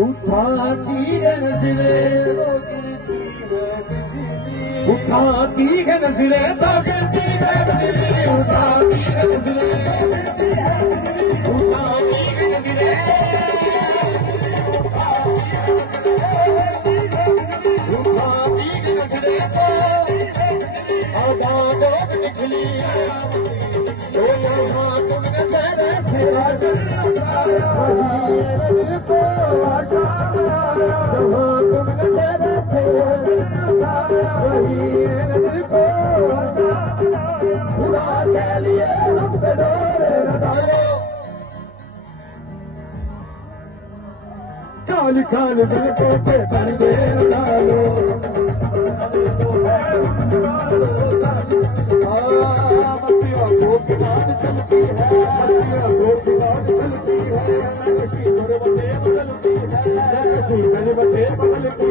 उठा की नजरे उठा की नजरे तो गिरती है बिजली उठा की नजरे उठा की नजरे उठा की नजरे आबादों में निकली तो यहाँ तुमने तेरे फेरा काली काली सड़कों पे पर्दे डालो मतियों को किनार चलती है मतियों को किनार चलती है नक्शी गुरबते बदलती है नक्शी गुरबते बदलती